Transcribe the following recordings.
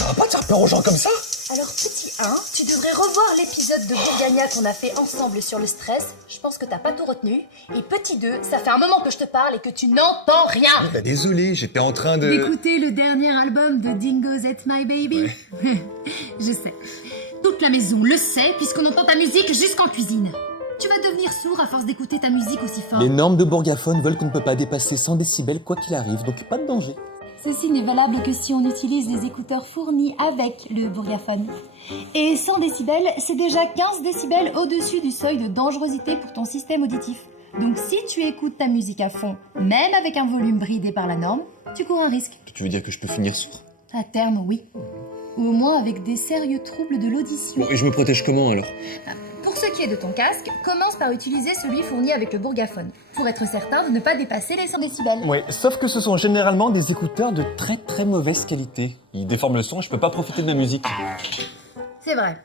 Ça va pas te faire peur aux gens comme ça? Alors petit 1, tu devrais revoir l'épisode de Bourgagna qu'on a fait ensemble sur le stress. Je pense que t'as pas tout retenu. Et petit 2, ça fait un moment que je te parle et que tu n'entends rien. Bah désolé, j'étais en train de... D'écouter le dernier album de Dingo That's My Baby. Ouais. Je sais. Toute la maison le sait puisqu'on entend ta musique jusqu'en cuisine. Tu vas devenir sourd à force d'écouter ta musique aussi fort. Les normes de Bourgaphone veulent qu'on ne peut pas dépasser 100 décibels quoi qu'il arrive, donc pas de danger. Ceci n'est valable que si on utilise les écouteurs fournis avec le Bourgaphone. Et 100 décibels, c'est déjà 15 décibels au-dessus du seuil de dangerosité pour ton système auditif. Donc si tu écoutes ta musique à fond, même avec un volume bridé par la norme, tu cours un risque. Tu veux dire que je peux finir sourd? À terme, oui. Ou au moins avec des sérieux troubles de l'audition. Bon, et je me protège comment alors? Pour ce qui est de ton casque, commence par utiliser celui fourni avec le Bourgaphone, pour être certain de ne pas dépasser les 100 décibels. Oui, sauf que ce sont généralement des écouteurs de très très mauvaise qualité. Ils déforment le son et je peux pas profiter de ma musique. C'est vrai.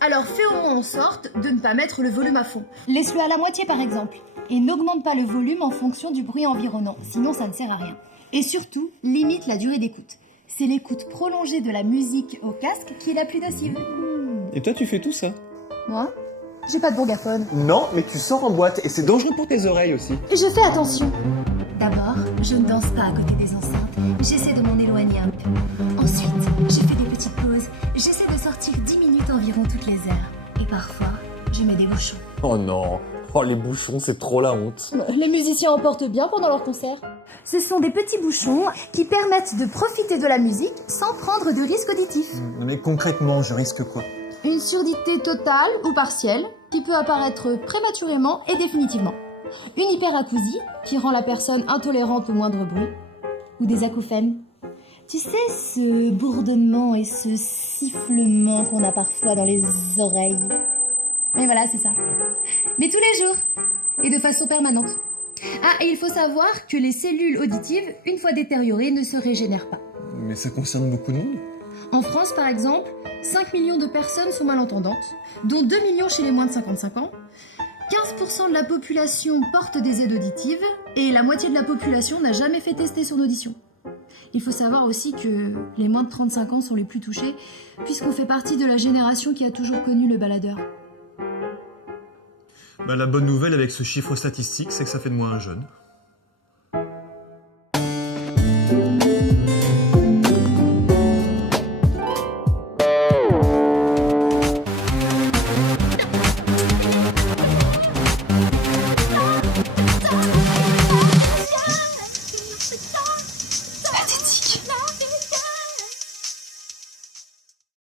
Alors fais au moins en sorte de ne pas mettre le volume à fond. Laisse-le à la moitié par exemple. Et n'augmente pas le volume en fonction du bruit environnant, sinon ça ne sert à rien. Et surtout, limite la durée d'écoute. C'est l'écoute prolongée de la musique au casque qui est la plus nocive. Et toi tu fais tout ça? Moi, j'ai pas de Bourgaphone. Non, mais tu sors en boîte et c'est dangereux pour tes oreilles aussi. Je fais attention. D'abord, je ne danse pas à côté des enceintes. J'essaie de m'en éloigner un peu. Ensuite, je fais des petites pauses. J'essaie de sortir 10 minutes environ toutes les heures. Et parfois, je mets des bouchons. Oh non, oh les bouchons c'est trop la honte. Les musiciens en portent bien pendant leur concert. Ce sont des petits bouchons qui permettent de profiter de la musique sans prendre de risque auditif. Mais concrètement, je risque quoi? Une surdité totale ou partielle qui peut apparaître prématurément et définitivement. Une hyperacousie qui rend la personne intolérante au moindre bruit. Ou des acouphènes. Tu sais, ce bourdonnement et ce sifflement qu'on a parfois dans les oreilles. Mais voilà, c'est ça. Mais tous les jours. Et de façon permanente. Ah, et il faut savoir que les cellules auditives, une fois détériorées, ne se régénèrent pas. Mais ça concerne beaucoup de monde. En France, par exemple, 5 millions de personnes sont malentendantes, dont 2 millions chez les moins de 55 ans. 15% de la population porte des aides auditives et la moitié de la population n'a jamais fait tester son audition. Il faut savoir aussi que les moins de 35 ans sont les plus touchés puisqu'on fait partie de la génération qui a toujours connu le baladeur. Bah, la bonne nouvelle avec ce chiffre statistique, c'est que ça fait de moi un jeune.